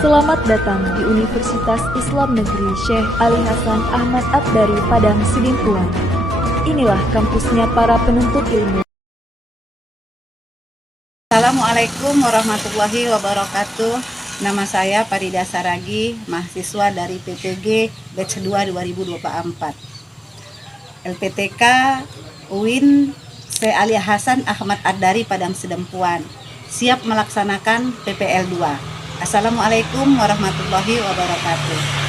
Selamat datang di Universitas Islam Negeri Syekh Ali Hasan Ahmad At-Dari Padang Sidimpuan. Inilah kampusnya para penuntut ilmu. Assalamualaikum warahmatullahi wabarakatuh. Nama saya Farida Saragi, mahasiswa dari PPG Batch 2 2024. LPTK UIN Syekh Ali Hasan Ahmad At-Dari Padang Sidimpuan. Siap melaksanakan PPL 2. Assalamualaikum warahmatullahi wabarakatuh.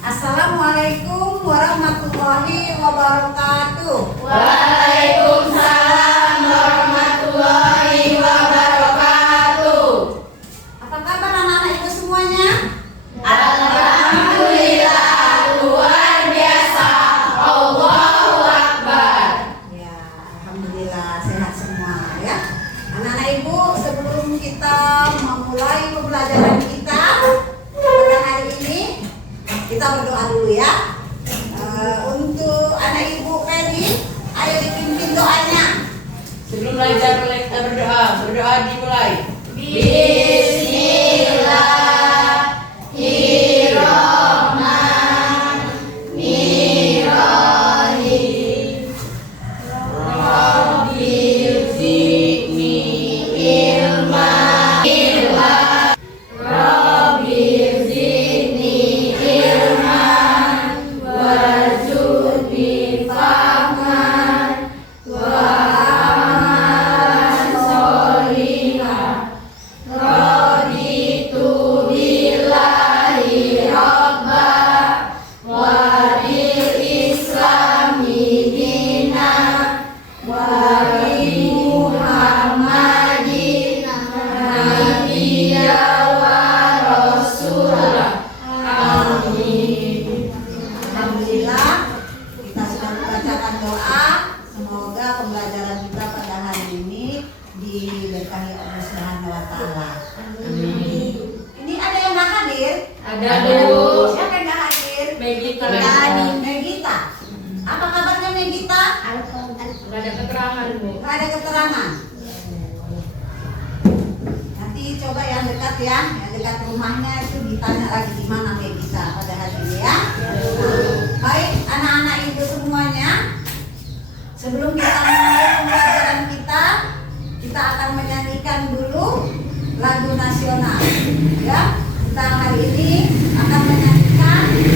Assalamualaikum warahmatullahi wabarakatuh. Waalaikumsalam warahmatullahi wabarakatuh. Apa kabar anak-anak ibu semuanya? Alhamdulillah, luar biasa. Allahu Akbar. Ya, alhamdulillah sehat semua ya. Anak-anak ibu, sebelum kita memulai pembelajaran kita pada hari ini, kita berdoa dulu ya. Untuk anak ibu Feni, ayo dipimpin doanya. Sebelum belajar berdoa dimulai. Bismillahirrahmanirrahim. Rabbil zidni ilma. Rabbil zidni ilman warzuqni fahman wa amalan sholihan. Raditu billahi rabba wa bil islami dina wa bi Muhammadin nabiyya wa rasulah. Amin. Alhamdulillah kita sudah membacakan doa. Semoga pembelajaran kita pada hari ini diberkahi Allah Subhanahu wa taala. Amin. Ini ada yang nggak hadir? Ada, Bu. Siapa yang nggak hadir? Megita. Megita. Apa kabarnya Megita? Nggak ada keterangan, Bu. Nggak ada keterangan. Nanti coba yang dekat ya, yang dekat rumahnya itu ditanya lagi di mana Megita pada hari ini ya. Baik, anak-anak ibu semuanya, sebelum kita mulai pembelajaran kita akan menyanyikan dulu lagu nasional. Ya, kita hari ini akan menyanyikan lagu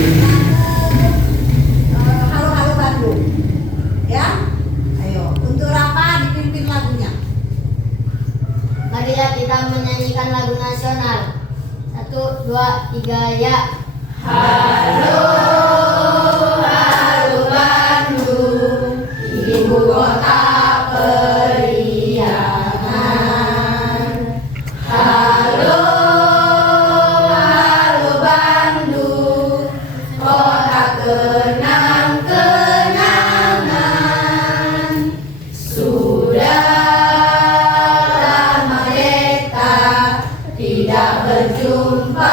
Halo Halo Bandung. Ya, ayo untuk Rafa dipimpin lagunya. Marilah kita menyanyikan lagu nasional. 1, 2, 3, ya. Halo, halo Bandung, ibu kota periangan. Halo, halo Bandung, kota kenang-kenangan. Sudah lama kita tidak berjumpa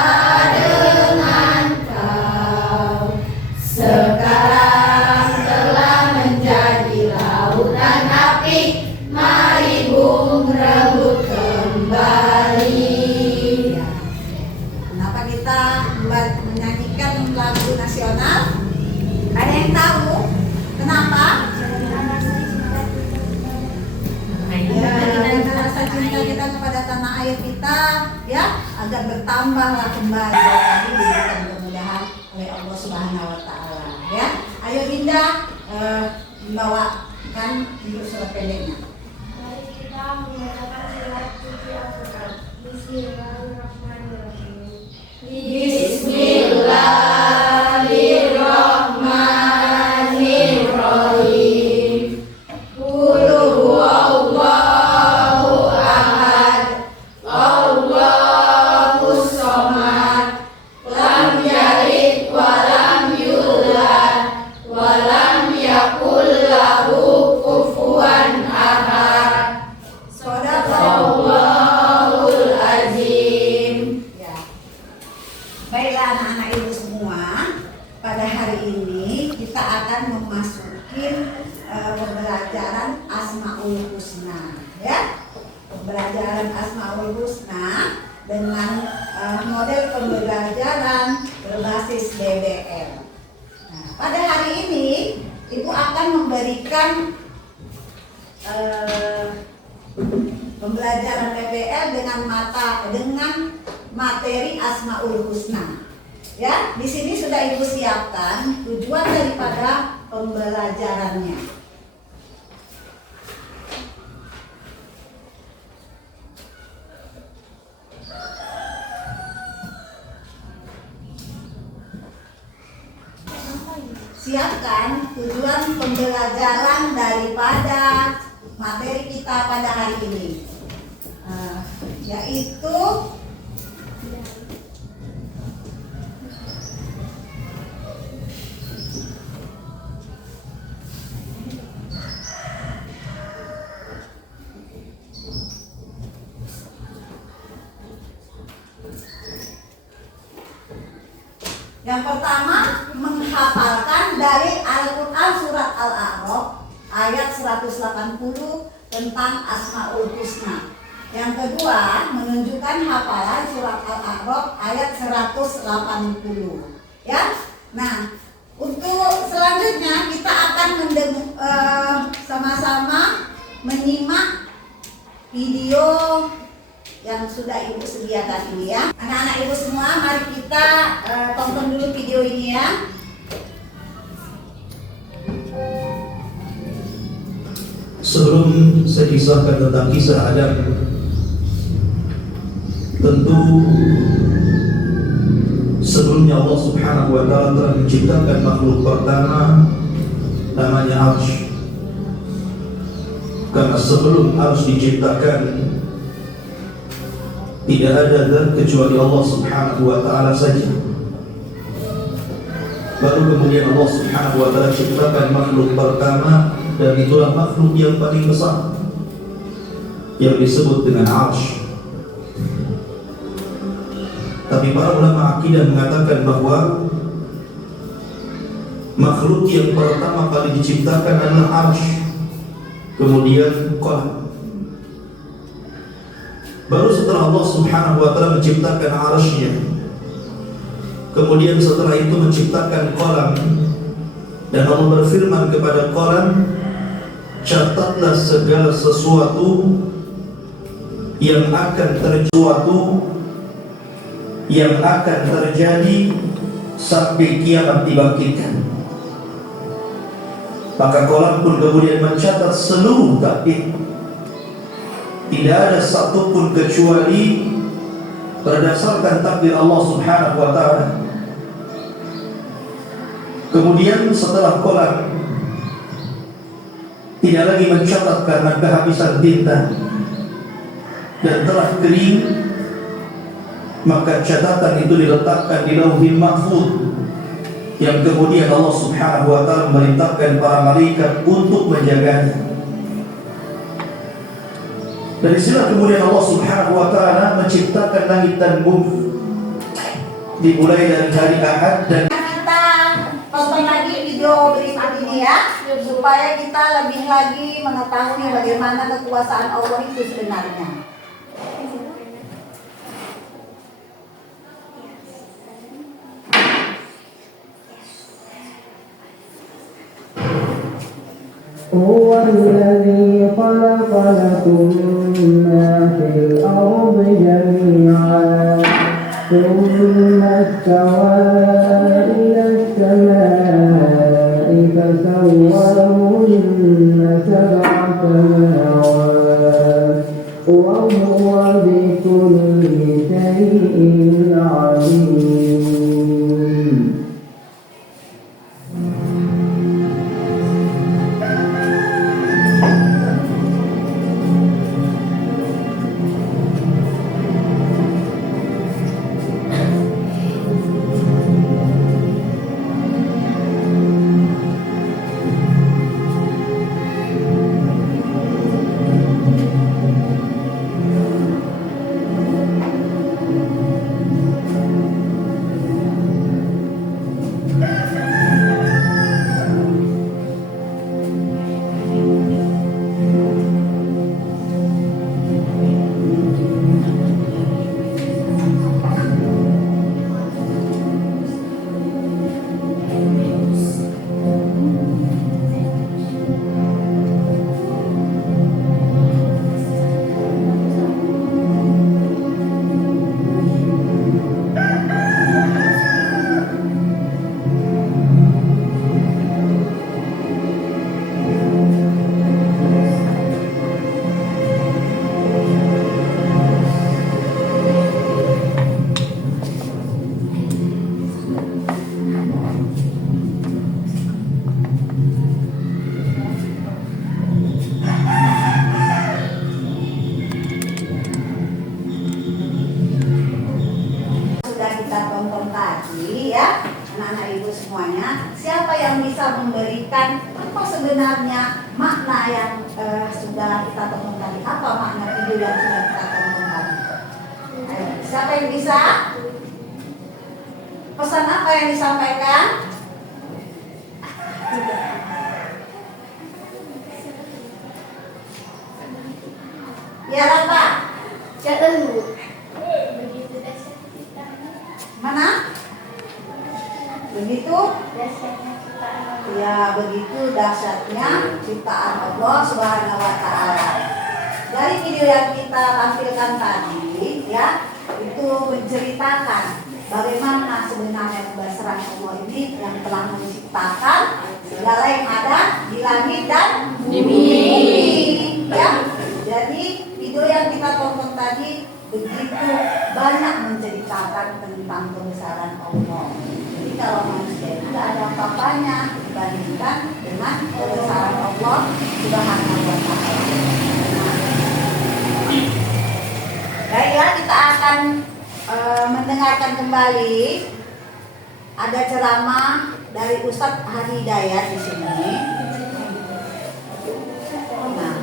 dengan kau. Sekarang telah menjadi lautan api, mari bung rebut kembali. Ya. Kenapa kita menyanyikan lagu nasional? Ada yang tahu? Kenapa? Ya, karena rasa cinta kita kepada tanah air kita ya agar bertambahlah kembali. Jadi diberikan kemudahan Subhanahu wa taala ya. Ayo Dinda membawakan untuk surat pendeknya. Mari kita membacakan surat suci Al-Quran. Bismillahirrahmanirrahim. Bismillahirrahmanirrahim. Qul huwallahu ahad, Allahus samad, lam yalid wa lam yulad wa lam yakul lahu kufuwan ahad. Shadaqallahul azim. Ya. Baiklah anak-anak ibu semua, pada hari ini kita akan memasuki pembelajaran Asmaul Husna ya. Pembelajaran Asmaul Husna dengan model pembelajaran berbasis BBL. Nah, pada hari ini ibu akan memberikan pembelajaran BBL dengan materi Asmaul Husna. Ya, di sini sudah ibu siapkan tujuan daripada pembelajarannya. Siapkan tujuan pembelajaran daripada materi kita pada hari ini, yaitu yang pertama, menghafalkan dari Al-Quran surat Al-A'raf ayat 180 tentang Asmaul Husna. Yang kedua, menunjukkan hafalan surat Al-A'raf ayat 180. Ya. Nah, untuk selanjutnya kita akan sama-sama menyimak video yang sudah ibu sediakan ini ya. Anak-anak ibu semua, mari kita tonton dulu video ini ya. Sebelum saya kisahkan tentang kisah Adam, tentu sebelumnya Allah Subhanahu wa Ta'ala telah menciptakan makhluk pertama namanya Arsy. Karena sebelum Arsy diciptakan tidak ada zat kecuali Allah Subhanahu wa Ta'ala saja. Baru kemudian Allah Subhanahu wa Ta'ala ciptakan makhluk pertama, dan itulah makhluk yang paling besar yang disebut dengan Arsy. Tapi para ulama akidah mengatakan bahwa makhluk yang pertama kali diciptakan adalah Arsy, kemudian Qalam. Baru setelah Allah Subhanahu wa Ta'ala menciptakan Arsy-Nya, kemudian setelah itu menciptakan Qalam, dan Allah berfirman kepada Qalam, catatlah segala sesuatu yang akan terjadi sampai kiamat dibangkitkan. Maka Qalam pun kemudian mencatat seluruh takdir. Tidak ada satupun kecuali berdasarkan takdir Allah Subhanahu wa Ta'ala. Kemudian setelah Qalam tidak lagi mencatat karena kehabisan tinta dan telah kering, maka catatan itu diletakkan di Lauhil Mahfuz, yang kemudian Allah Subhanahu wa Ta'ala memerintahkan para malaikat untuk menjaganya. Dari sini kemudian Allah Subhanahu wa Ta'ala menciptakan langit dan bumi, dimulai dari hari Ahad. Dan kita tonton lagi video berikut ini ya, supaya kita lebih lagi mengetahui bagaimana kekuasaan Allah itu sebenarnya. هو الذي خلق لكم ما في الأرض جميعا ثم استوى إلى السماء فسواهن سبع سماوات وهو بكل شيء عليم. Siapa yang bisa memberikan apa sebenarnya makna yang sudah kita tonton tadi? Apa makna video yang sudah kita tonton tadi? Ayo, siapa yang bisa? Pesan apa yang disampaikan? Ya apa? Mana? Begitu? Ya, begitu dahsyatnya ciptaan Allah Subhanahu wa taala. Dari video yang kita tampilkan tadi, ya, itu menceritakan bagaimana sebenarnya kebesaran Allah ini yang telah menciptakan segala yang ada di langit dan di bumi. Ya. Jadi video yang kita tonton tadi begitu banyak menceritakan tentang kebesaran Allah. Jadi kalau manusia itu tidak ada apa-apanya dibandingkan dengan kebesaran Allah Subhanahu wa taala. Baiklah, kita akan mendengarkan kembali ada ceramah dari Ustadz Hadi Hidayat di sini. Nah,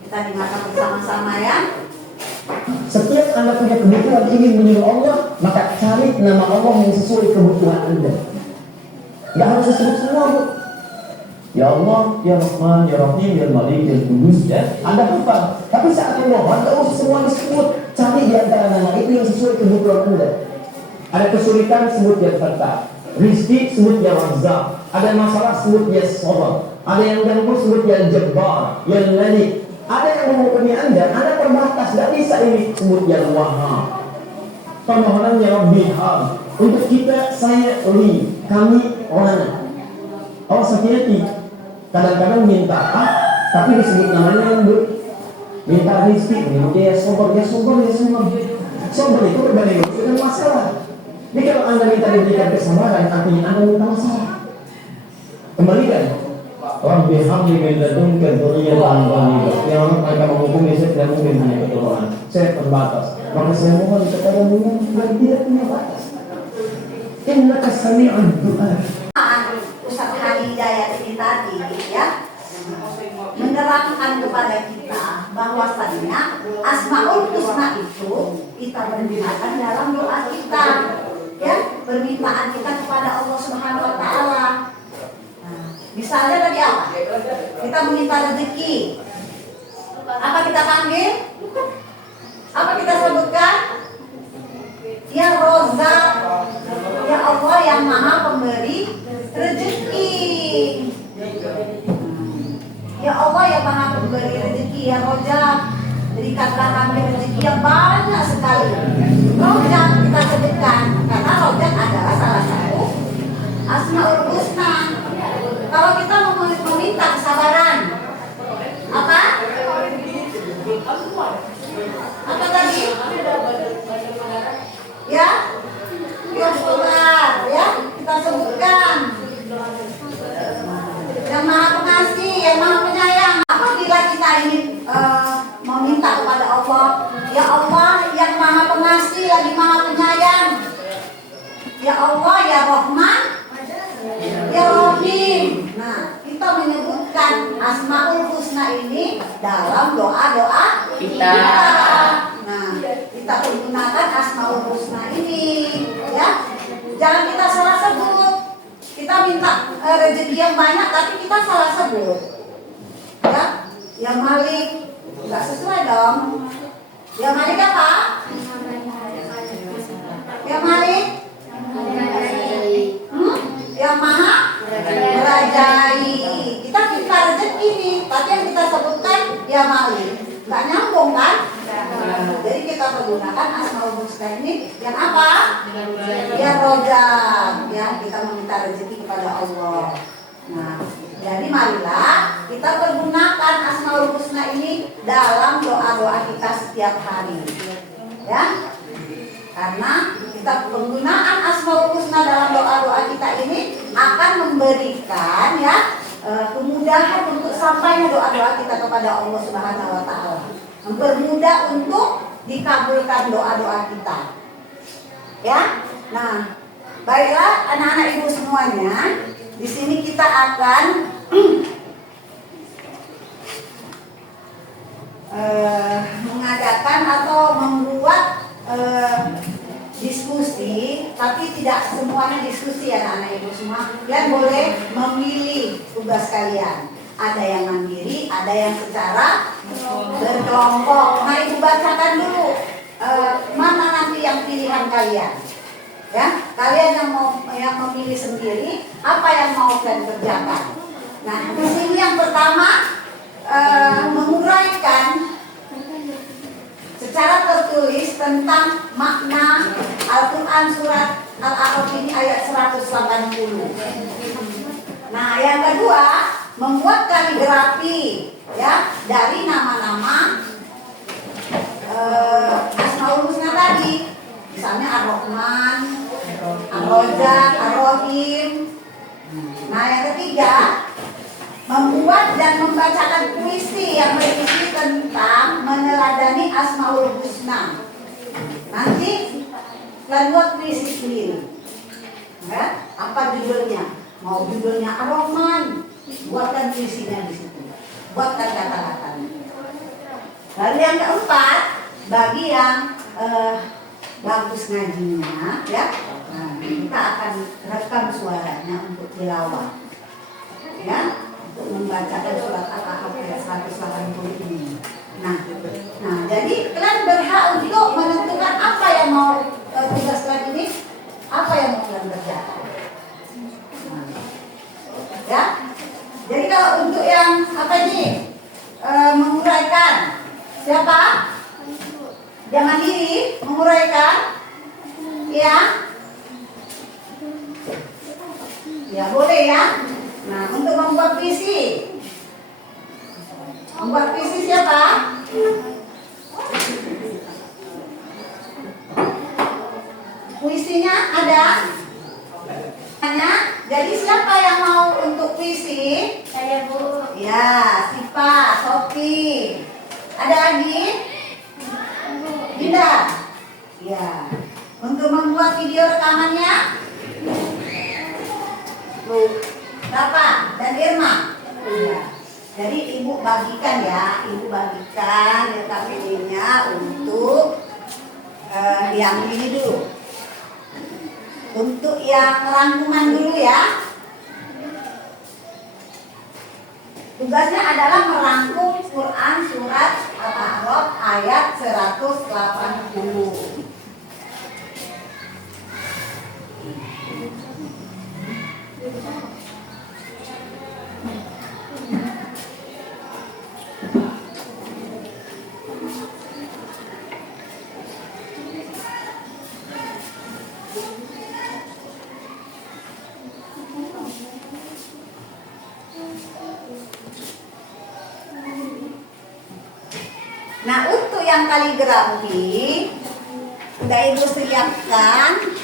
kita dengarkan bersama-sama ya. Setiap Anda punya kebutuhan ingin menyuruh Allah, maka cari nama Allah yang sesuai kebutuhan Anda. Gak harus disebut semua, Bu. Ya Allah, Ya Rahman, Ya Rahim, Ya Malik, Ya Kudus, ya. Anda hafal. Tapi saat memohon, gak usah semua disebut. Cari di antara nama itu yang sesuai kebutuhan Anda. Ada kesulitan, sebut Ya Fattah. Rizki, sebut Ya Razzaq. Ada masalah, sebut Ya Sabar. Ada yang ganggu, sebut Ya Jabbar, Ya Malik. Ada yang menghukumi Anda terbatas, tidak bisa ini sebut Ya Wahhab. Permohonannya Rabbi Hab. Untuk kita, saya, li, kami, lana. Oh, hati-hati. Kadang-kadang minta tapi disebut namanya yang minta rizki. Ya sobar, ya sobar, ya sobar. Sobar itu berbanding dengan masalah. Jadi kalau Anda minta diberikan kesabaran, artinya Anda minta masalah. Kembalikan. Rabbi hamli min ladunka dzurriyyatan thayyibah. Yang akan menghukumi saya tidak mungkin hanya keturunan. Saya terbatas. Maka saya mohon kepadamu yang tidak punya batas. Innaka sami'ud du'a. Ustadz Hadi Hidayat ini tadi ya menerangkan kepada kita bahwasannya Asmaul Husna itu kita bergunakan dalam doa kita, ya, permintaan kita kepada Allah Subhanahu wa taala. Misalnya tadi apa? Kita meminta rezeki. Apa kita panggil? Apa kita sebutkan? Ya Rozak. Ya Allah yang Maha Pemberi rezeki. Ya Allah yang maha pemberi rezeki, ya Rojak, berikanlah kami rezeki yang banyak sekali. Rojak kita sebutkan karena Rojak adalah salah satu Asmaul Husna. Kalau kita meminta kesabaran, apa? Apa tadi? Ya, yang sabar, ya kita sebutkan. Yang maha pengasih, yang maha penyayang. Apabila kita ingin meminta kepada Allah, ya Allah yang maha pengasih lagi maha penyayang, ya Allah ya Rahman, ya Rahim. Nah, kita menyebutkan Asmaul Husna ini dalam doa-doa kita. Nah, kita menggunakan Asmaul Husna ini, ya. Jangan kita salah sebut. Kita minta rezeki yang banyak, tapi kita salah sebut, ya. Yang Malik nggak sesuai dong. Yang Malik apa? Yang Malik? Yang Maha Merajai. Kita minta rezeki nih, tapi yang kita sebutkan ya Malik. Nggak nyambung kan? Jadi kita menggunakan Asmaul Husna ini yang apa? Ya Rojak, ya kita meminta rezeki kepada Allah. Nah, jadi marilah kita pergunakan Asmaul Husna ini dalam doa-doa kita setiap hari, ya. Karena kita penggunaan Asmaul Husna dalam doa-doa kita ini akan memberikan ya kemudahan untuk sampainya doa-doa kita kepada Allah Subhanahu wa taala. Mempermudah untuk dikabulkan doa-doa kita. Ya. Nah, baiklah anak-anak ibu semuanya, di sini kita akan mengadakan atau membuat diskusi, tapi tidak semuanya diskusi ya anak-anak ibu semua. Kalian boleh memilih tugas kalian. Ada yang mandiri, ada yang secara berkelompok. Nah, ibu bacakan dulu mana nanti yang pilihan kalian. Ya, kalian yang memilih sendiri apa yang mau kalian kerjakan. Nah, di sini yang pertama menguraikan secara tertulis tentang makna Al-Quran surat Al-A'raf ini ayat 180. Nah, yang kedua membuat kaligrafi ya dari nama-nama Asmaul Husna tadi, misalnya Ar-Rahman, Ar-Rojak, Ar-Rahim. Nah, yang ketiga membuat dan membacakan puisi yang berisi tentang meneladani Asmaul Husna. Nanti kalian buat puisi sendiri. Ya, apa judulnya? Mau judulnya Ar-Rahman, buatkan puisinya di situ. Buatkan kata-katanya. Lalu yang keempat, bagi yang bagus ngajinya, ya, nah, kita akan rekam suaranya untuk tilawah, ya, untuk membacakan surat Al-A'raf ayat 180 ini. Nah, jadi kalian berhak untuk menentukan apa yang mau tugas kalian ini, apa yang mau kalian kerjakan. Ya, jadi kalau untuk yang apa ini menguraikan, siapa? Jangan diri menguraikan, ya, ya boleh ya. Nah, untuk membuat puisi siapa? Puisinya ada? Jadi siapa yang mau untuk puisi? Saya, Bu. Ya, Sipa, Sofi. Ada lagi? Dinda. Ya. Untuk membuat video rekamannya? Bu, Bapak dan Irma. Ya. Jadi ibu bagikan ya, rekam videonya untuk yang ini dulu. Untuk yang rangkuman dulu ya. Tugasnya adalah merangkum Quran surat Al-A'raf ayat 180. Nah, untuk yang kaligrafi udah Ibu siapkan.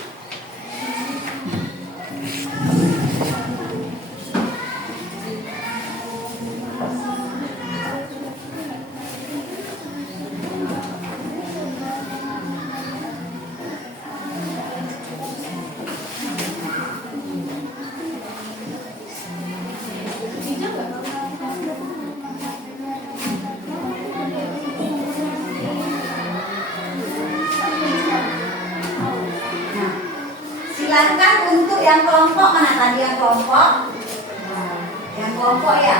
Silakan untuk yang kelompok, mana tadi yang kelompok? Yang kelompok ya.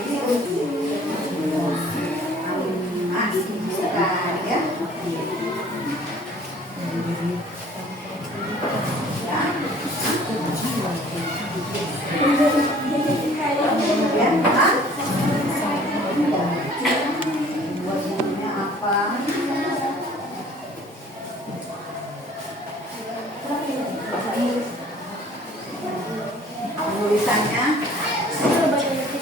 Ini bukan ya. Tulisannya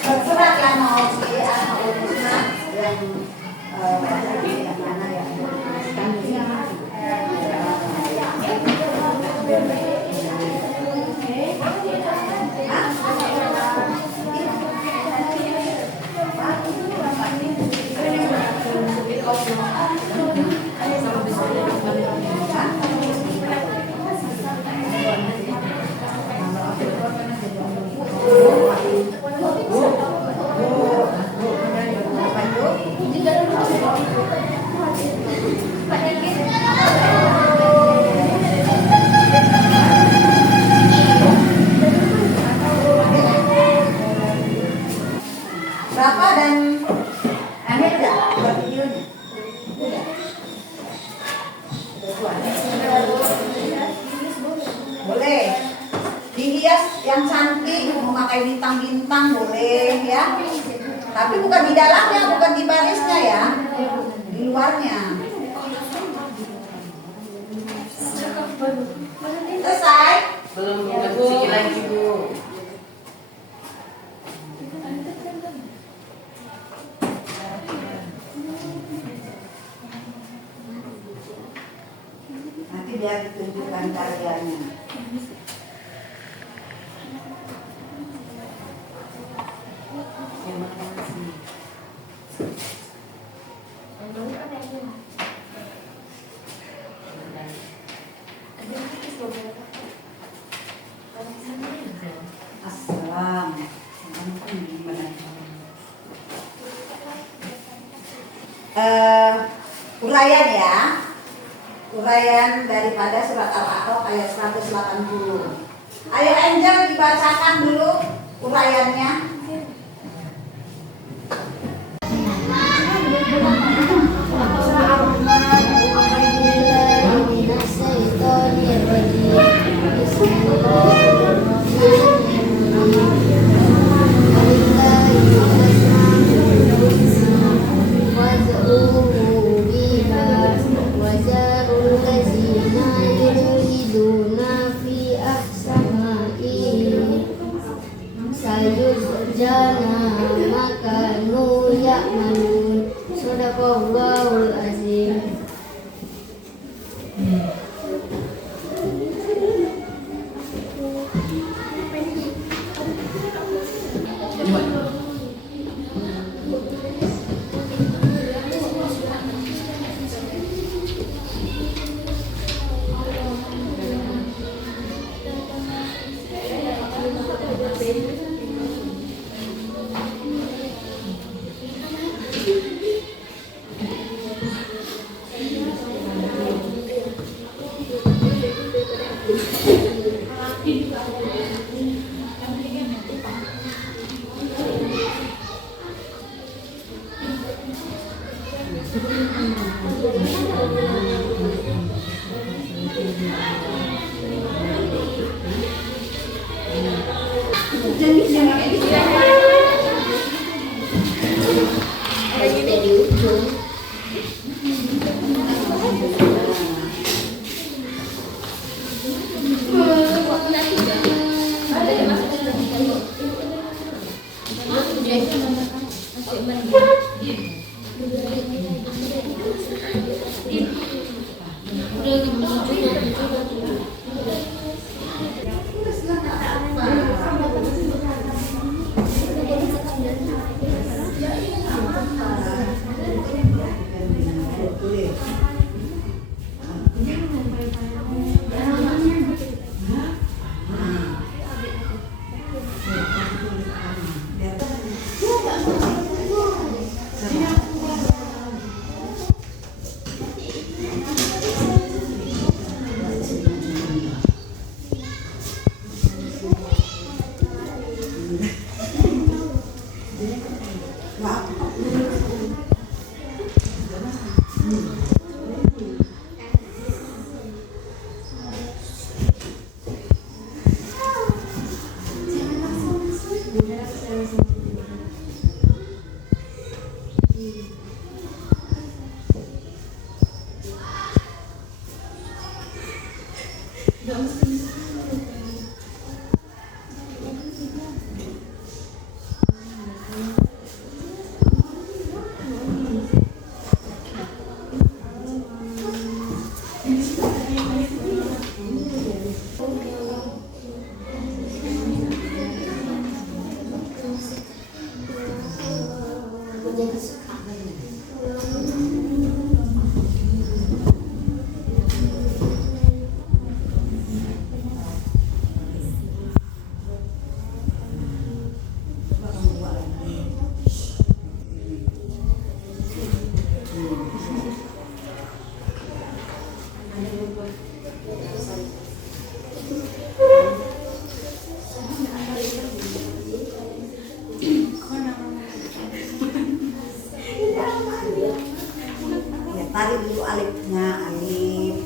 terserah yang mau sih atau urusan yang mana ya. Berapa dan akhir enggak buat videonya? Boleh. Dihias yang cantik, mau pakai bintang-bintang boleh ya. Tapi bukan di dalamnya, bukan di barisnya ya. Di luarnya. Selesai? Belum lagi Bu. Nanti biar ditunjukkan karyanya. Assalam. Uraian ya. Uraian daripada surat Al-A'raf ayat 180. Ayo Angel dibacakan dulu uraiannya. Sadaqallahul azim. Ada Ya, tarik dulu alifnya, alif.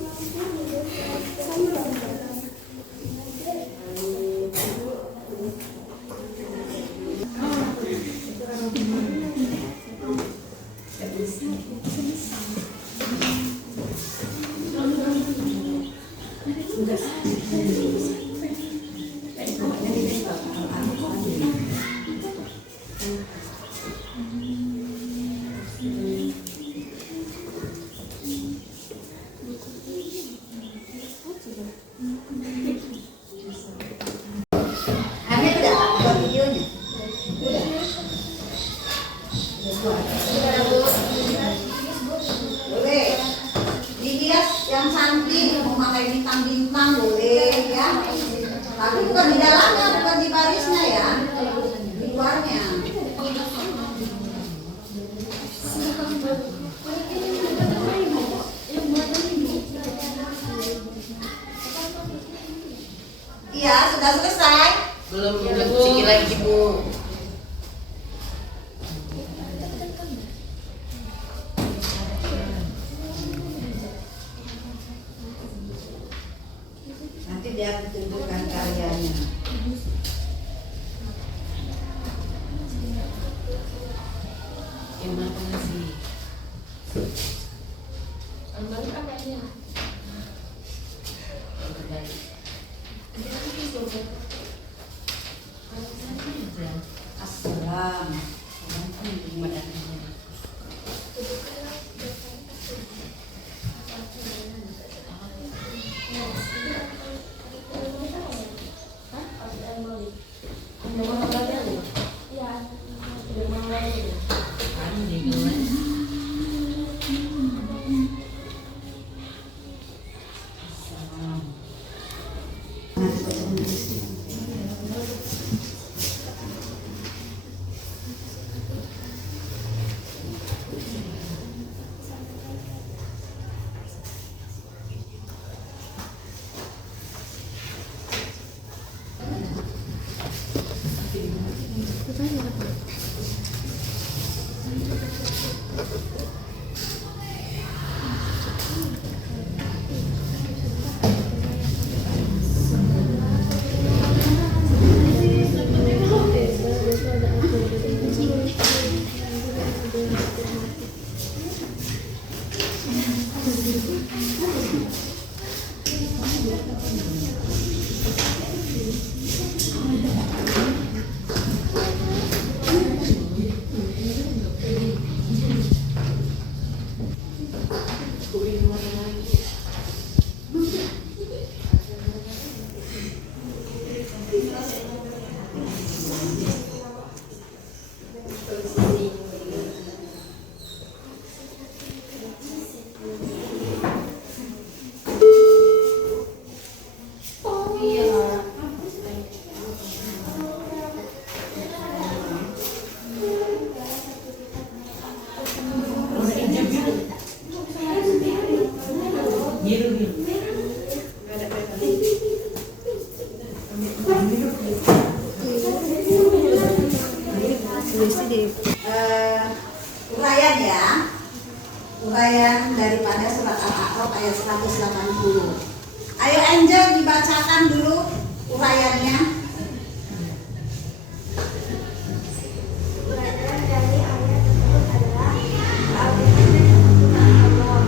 Ada tidak buat videonya? Boleh. Dihias yang cantik, mau pakai bintang-bintang boleh ya. Tapi bukan di dalamnya, bukan di barisnya ya. Di luarnya. Iya, sudah selesai. Belum sedikit lagi Bu. Nanti dia tunjukkan karyanya. Terima kasih. Assalam. lagi uraian ya. Uraian daripada surat Al-A'raf ayat 180. Ayo Angel dibacakan dulu uraiannya. Uraian dari ayat tersebut adalah keagungan dan kesempurnaan Allah.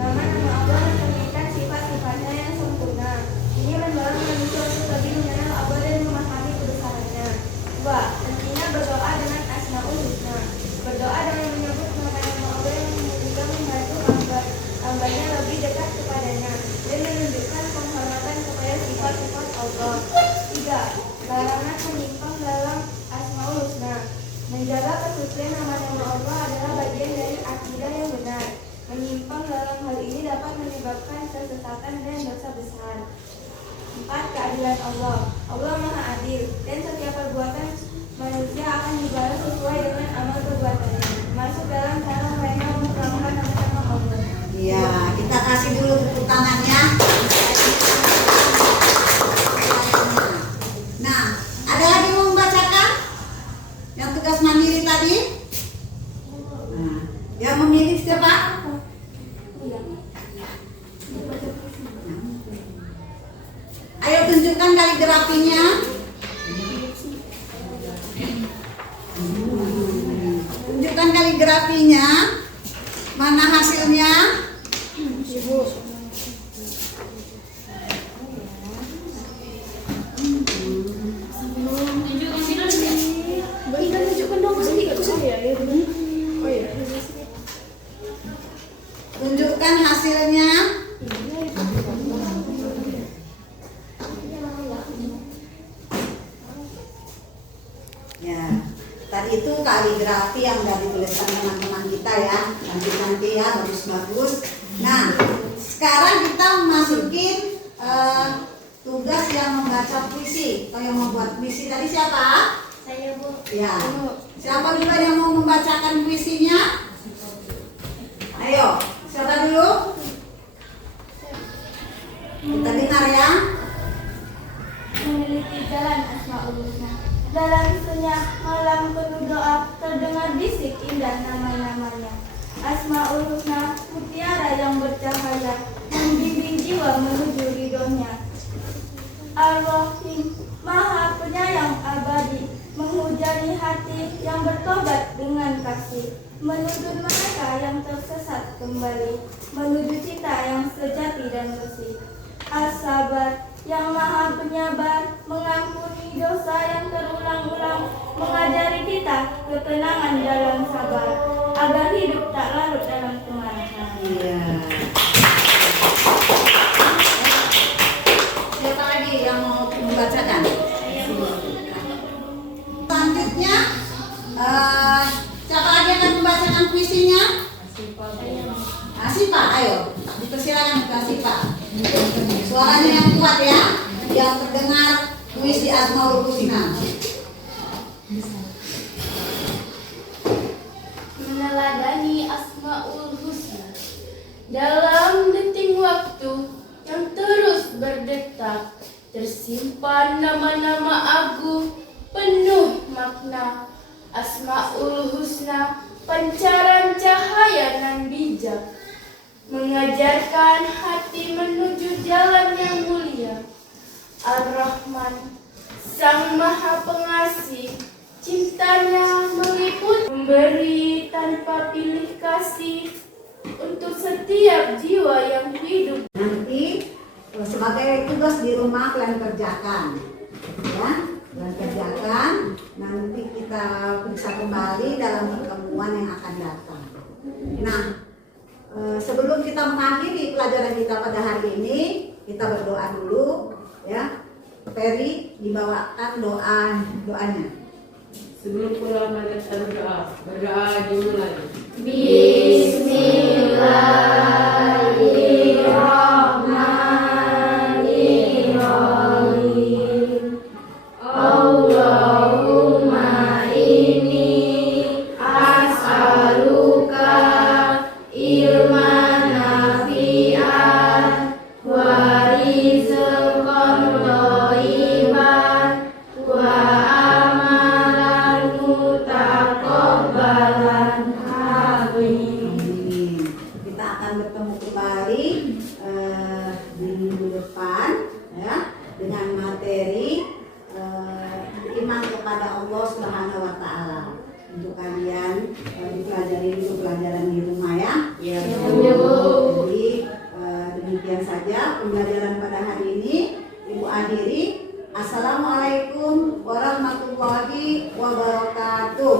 Nama-nama Allah mencerminkan sifat-sifatnya yang sempurna. Ini mendorong manusia untuk lebih mengenal Allah dan memahami kebesarannya. 2. Pentingnya berdoa dengan Asmaul Husna. Berdoa dengan menyebut nama-nama Allah yang juga membantu hambanya lebih dekat kepadanya dan menunjukkan penghormatan kepada sifat-sifat Allah. 3. Larangan menyimpang dalam Asmaul Husna. Menjaga kesucian nama-nama Allah adalah bagian dari akidah yang benar. Menyimpang dalam hal ini dapat menyebabkan kesesatan dan dosa besar. 4. Keadilan Allah. Allah Maha Adil dan setiap perbuatan manusia akan dibalas sesuai dengan amal perbuatannya, masuk dalam cara mereka memperlakukan nama-nama Allah. Iya, kita kasih dulu tepuk tangannya. Nah, ada lagi mau membacakan? Yang tugas mandiri tadi? Nah, yang memilih siapa? Ayo tunjukkan kaligrafinya. Tunjukkan kaligrafinya. Mana hasilnya? Tunjukkan hasilnya. Ya, tadi itu kaligrafi yang udah dituliskan teman-teman kita ya, nanti ya, bagus-bagus. Nah, sekarang kita memasukin tugas yang membaca puisi atau yang membuat puisi. Tadi siapa? Saya, Bu. Ya, siapa dulu yang mau membacakan puisinya? Ayo, siapa dulu? Kita dengar ya. Memiliki jalan Asmaul Husna. Dalam senyap malam penuh doa, terdengar bisik indah nama-namanya. Asmaul Husna, mutiara yang bercahaya, membimbing jiwa menuju ridhonya. Ar-Rahim, Maha Penyayang abadi, menghujani hati yang bertobat dengan kasih, menuntun mereka yang tersesat kembali, menuju cita yang sejati dan bersih. As-Sabar, yang Maha Penyabar, mengampuni dosa yang terulang-ulang, mengajari kita ketenangan dalam sabar, agar hidup tak larut dalam kemarahan. Iya. Siapa lagi yang mau membacakan? Selanjutnya, siapa lagi akan membacakan puisinya? Asifa, ayo. Dipersilakan ke Asifa. Suaranya yang kuat ya, yang terdengar puisi Asmaul Husna. Meneladani Asmaul Husna dalam detik waktu yang terus berdetak, tersimpan nama-nama agung penuh makna. Asmaul Husna, pancaran cahaya nan bijak, mengajarkan hati menuju jalan yang mulia. Ar-Rahman, Sang Maha Pengasih, cintanya meliputi, memberi tanpa pilih kasih untuk setiap jiwa yang hidup. Nanti sebagai tugas di rumah kalian kerjakan, ya, kalian kerjakan. Nanti kita periksa kembali dalam pertemuan yang akan datang. Nah, sebelum kita mengakhiri pelajaran kita pada hari ini, kita berdoa dulu, ya. Ferry dibawakan doanya. Sebelum pulang ada berdoa dimulai. Bismillahirrahmanirrahim. Allahumma inni as'aluka ilman nafi'an wa rizqan thayyiban wa amalan pembelajaran di rumah ya. Ya. Jadi demikian saja pembelajaran pada hari ini. Ibu akhiri. Assalamualaikum warahmatullahi wabarakatuh.